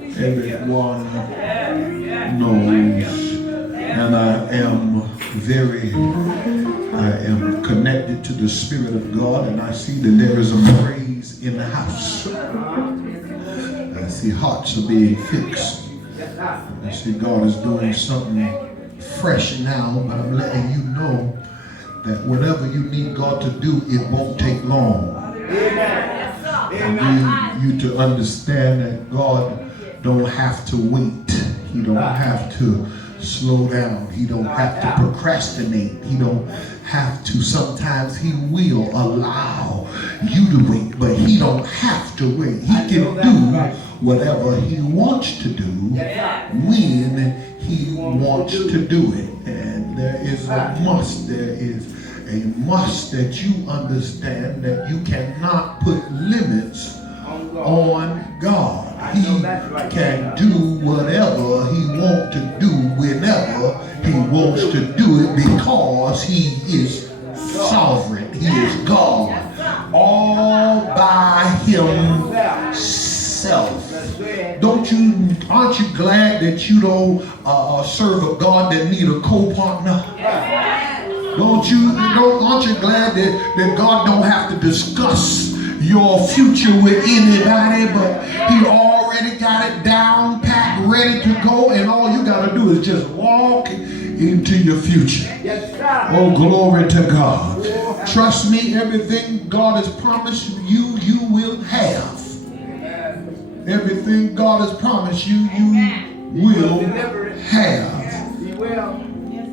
everyone knows. And I am connected to the Spirit of God, and I see that there is a praise in the house. I see hearts are being fixed. I see God is doing something fresh now, but I'm letting you know that whatever you need God to do, it won't take long. I need you to understand that God don't have to wait. He don't have to slow down. He don't have to procrastinate. He don't have to. Sometimes he will allow you to wait, but he don't have to wait. He can do whatever he wants to do when he wants to do it. And there is a must. There is a must that you understand that you cannot put limits on God. He can do whatever he wants to do whenever he wants to do it, because he is sovereign. He is God all by himself. Aren't you glad that you don't serve a God that need a co-partner? Aren't you glad that God don't have to discuss your future with anybody, but he already got it down, packed, ready to go, and all you got to do is just walk into your future. Oh, glory to God. Trust me, everything God has promised you, you will have. Everything God has promised you, you will have.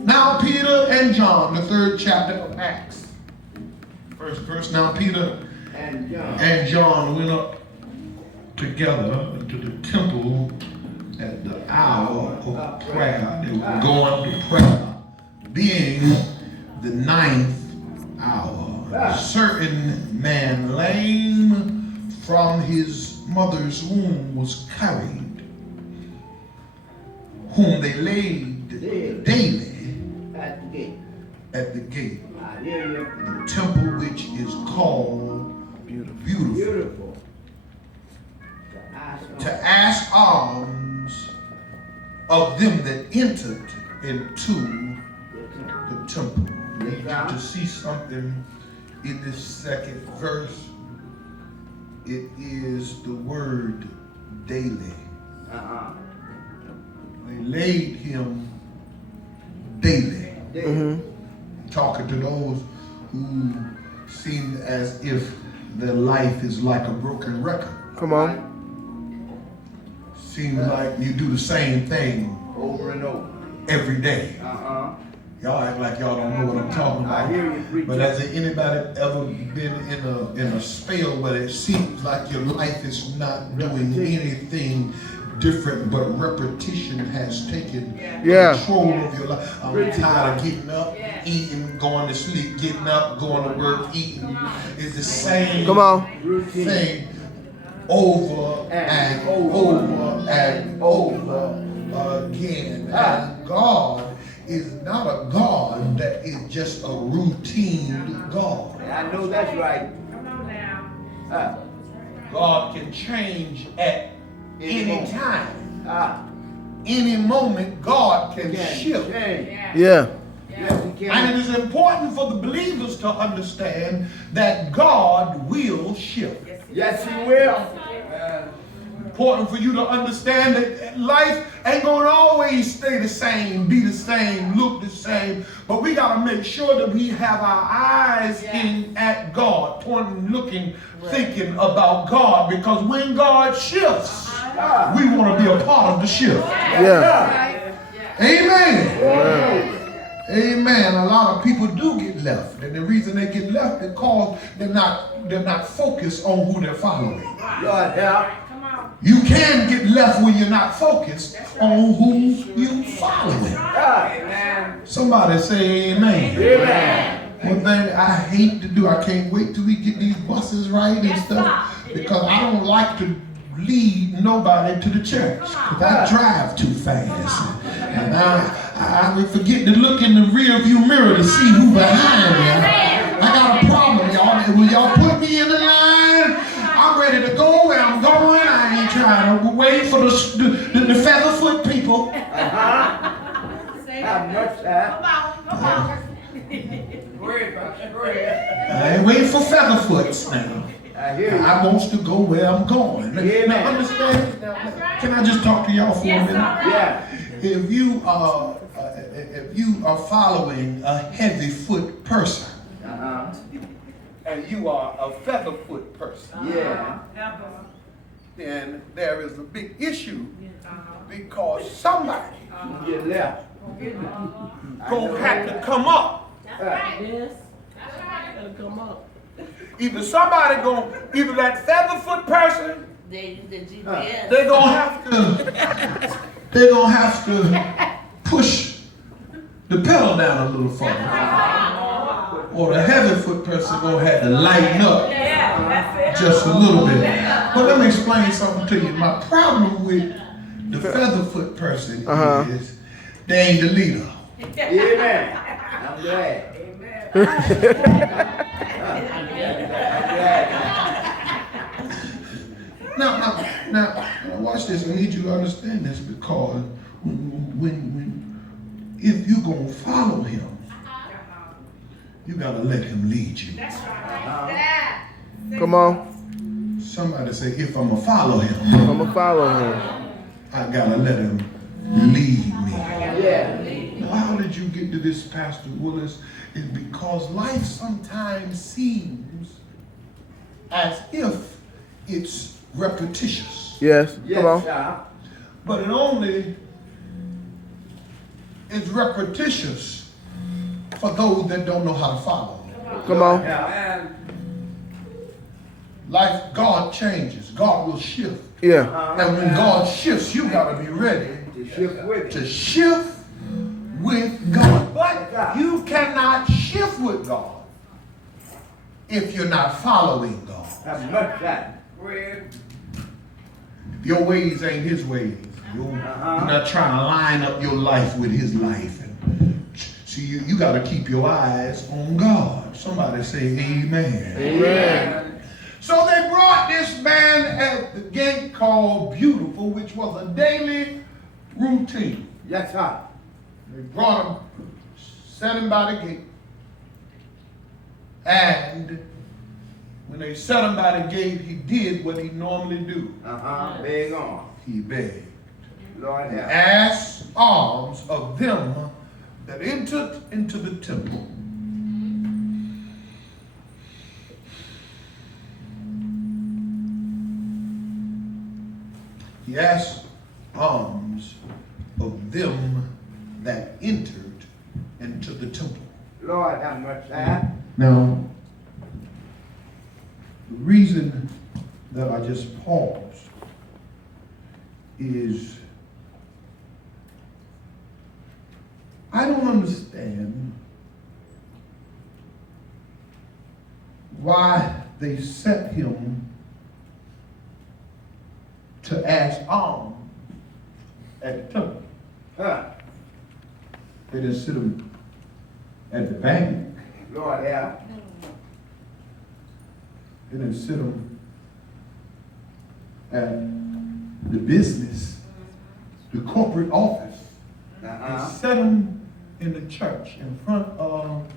Now Peter and John, the 3rd chapter of Acts. First verse. Now Peter and John went up together to the temple at the hour of prayer. They were going to prayer, being the 9th hour. A certain man, lame from his mother's womb, was carried, whom they laid daily at the gate, the temple which is called Beautiful, to ask alms of them that entered into the temple. I need you to see something in this 2nd verse. It is the word daily. They laid him daily. Talking to those who seem as if their life is like a broken record. Come on. Seems like you do the same thing over and over every day. Y'all act like y'all don't know what I'm talking about. But has anybody ever been in a spell where it seems like your life is not doing anything different, but repetition has taken control of your life? I'm tired of getting up, eating, going to sleep, getting up, going to work, eating. It's the same thing over and over and over again. And God is not a God that is just a routine God. I know that's right. Come on now. God can change at any time. Any moment, God can shift. Yeah. And it is important for the believers to understand that God will shift. Yes, he will. Important for you to understand that life ain't going to always stay the same, be the same, look the same. But we got to make sure that we have our eyes in at God, pointing, looking, thinking about God. Because when God shifts, we want to be a part of the shift. Amen. Amen. A lot of people do get left, and the reason they get left is because they're not focused on who they're following. You can get left when you're not focused on who you following. Somebody say amen. One thing I hate to do, I can't wait till we get these buses right and stuff, because I don't like to lead nobody to the church, because I drive too fast, and I forget to look in the rear view mirror to see who behind me. I got a problem, y'all. When y'all put me in the line, I'm ready to go where I'm going. I ain't trying trying to wait for the featherfoot people. Have much time. I ain't waiting for featherfoots now. I hear you. I wants to go where I'm going. Yeah, Now man. understand? Can I just talk to y'all for a minute? Yeah. If you are following a heavy foot person, and you are a featherfoot person, Yeah. then there is a big issue because somebody Get left. gonna have to come up. Yes. Gotta come up. Either that featherfoot person, They use the GPS. they're gonna have to push the pedal down a little further. Or the heavy foot person gonna have to lighten up just a little bit. But let me explain something to you. My problem with the featherfoot person is they ain't the leader. Amen. I'm glad. Now, watch this. I need you to understand this because if you're gonna follow him, you gotta let him lead you. Come on. Somebody say, if I'm gonna follow him, I'm going to follow him. I gotta let him lead me. Yeah. Now, how did you get to this, Pastor Willis? Is because life sometimes seems as if it's repetitious. Yes. Yes, Come on. sir. But it only is repetitious for those that don't know how to follow. Come on. Yeah. Life, God changes. God will shift. Yeah. And when God shifts, you got to be ready To shift with it. to shift with God. But you cannot shift with God if you're not following God. Have much time. Your ways ain't his ways. You're not trying to line up your life with his life. And see, you got to keep your eyes on God. Somebody say amen. Amen. So they brought this man at the gate called Beautiful, which was a daily routine. Yes, sir. They brought him, set him by the gate. And when they set him by the gate, he did what he normally do. Beg on. He begged. Lord He help. asked alms of them that entered into the temple. He asked alms of them that entered into the temple. Lord have much time. Now, the reason that I just paused is I don't understand why they set him to ask alms at the temple. Huh. They didn't sit him at the bank. Lord help. They didn't sit him at the business, the corporate office. They set him in the church, in front of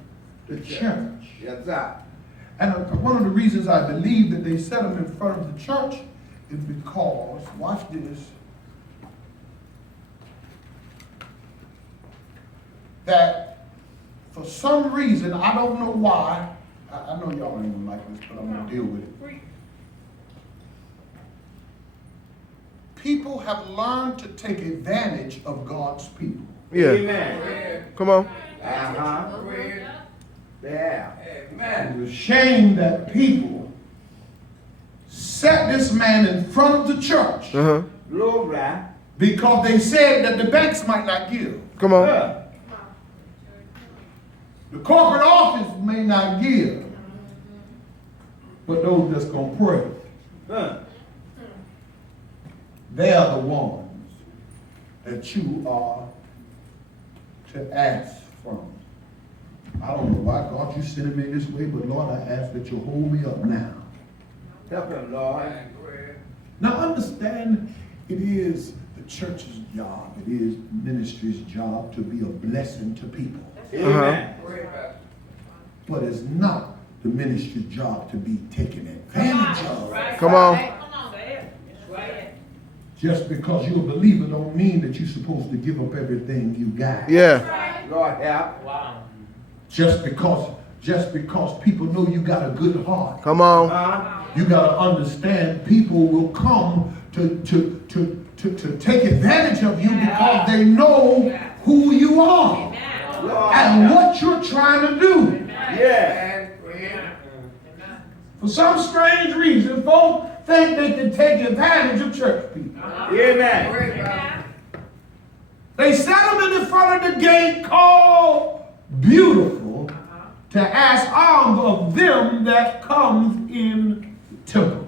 the church. Yes, sir. And one of the reasons I believe that they set him in front of the church is because, watch this, that for some reason, I don't know why, I know y'all ain't gonna like this, but I'm gonna deal with it. People have learned to take advantage of God's people. Yeah. Amen. Come on. Yeah. It's a shame that people set this man in front of the church Glory. because they said that the banks might not give. Come on. The corporate office may not give, but those that's going to pray, they are the ones that you are to ask from. I don't know why God you sent me this way, but Lord, I ask that you hold me up now. Help him, Lord. Now understand, it is the church's job, it is ministry's job to be a blessing to people. Amen. But it's not the ministry's job to be taken advantage of. Come on. Just because you're a believer don't mean that you're supposed to give up everything you got. Yeah. Lord help. Just because people know you got a good heart. Come on. You got to understand people will come to take advantage of you because they know who you are and what you're trying to do. Yeah. For some strange reason, folks think they can take advantage of church people. Amen. They set them in the front of the gate called Beautiful to ask alms of them that comes in the temple.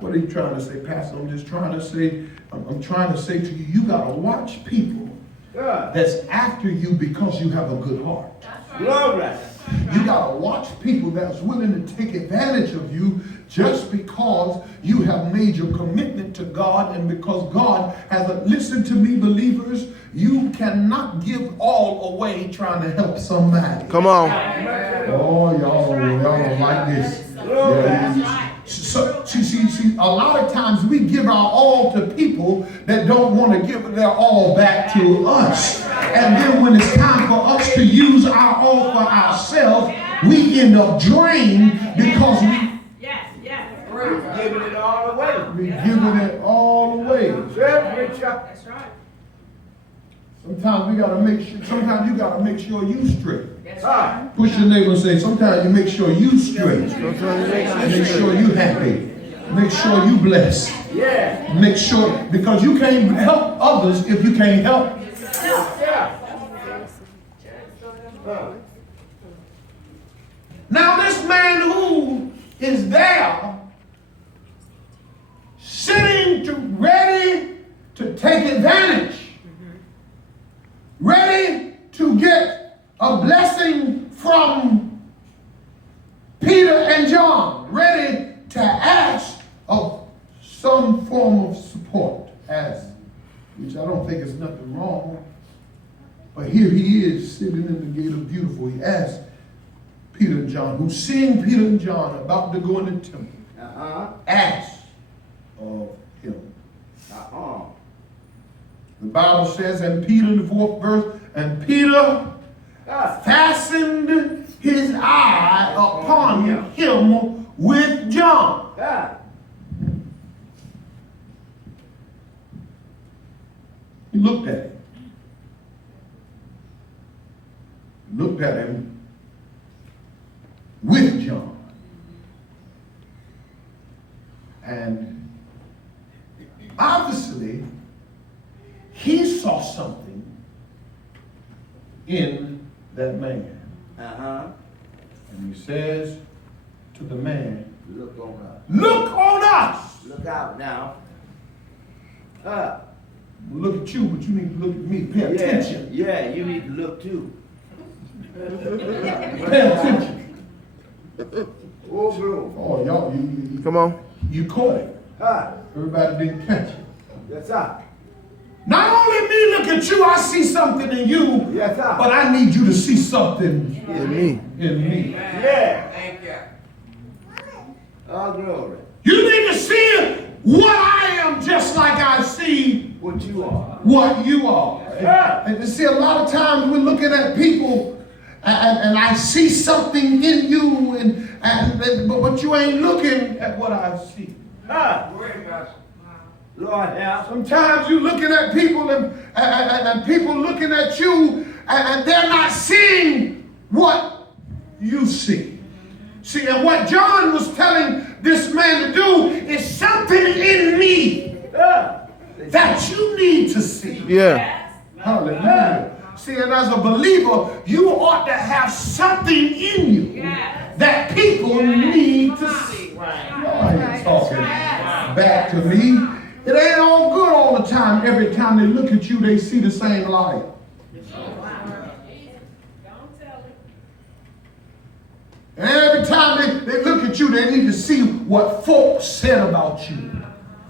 What are you trying to say, Pastor? I'm just trying to say, I'm trying to say to you, you got to watch people that's after you because you have a good heart. Glory. You got to watch people that's willing to take advantage of you just because you have made your commitment to God and because God has listened to me, believers. You cannot give all away trying to help somebody. Come on. Oh, y'all don't like this. Yeah, so, see, a lot of times we give our all to people that don't want to give their all back to us. And then when it's time for us to use our all for ourselves, we end up drained because We're giving it all away. we're giving it all away. That's right. Sometimes you gotta make sure you straight. Ah. Push your neighbor and say, sometimes you make sure you straight. Make sure you happy. Make sure you blessed. Yeah. Make sure, because you can't help others if you can't help. Yeah. Now this man who is there, sitting ready to take advantage, ready to get a blessing from Peter and John, ready to ask of some form of support, which I don't think is nothing wrong. But here he is sitting in the gate of Beautiful. He asked Peter and John, who seeing Peter and John about to go in the temple, asked of him. The Bible says, and Peter in the 4th verse, and Peter fastened his eye upon him with John. He looked at him. Looked at him with John. And obviously, he saw something in that man. And he says to the man, Look on us. look on us. Look out now. Look at you, but you need to look at me. Pay attention. Yeah, you need to look too. Pay attention. Oh, bro. Oh, y'all, you Come on. you caught it. Everybody didn't catch it. Yes, sir. Not only me look at you, I see something in you, Yes, sir. but I need you to see something In me. in me. Yeah. Thank you. Oh, glory. You need to see what I am just like I see What you are. what you are. Yeah. And you see, a lot of times we're looking at people and I see something in you, but you ain't looking at what I see. Lord help. Sometimes you're looking at people and people looking at you and they're not seeing what you see. See, and what John was telling this man to do is something in me that you need to see. Yeah. Hallelujah. See, and as a believer, you ought to have something in you that people need to see. Y'all ain't talking back to me. It ain't all good all the time. Every time they look at you, they see the same light. And every time they look at you, they need to see what folks said about you.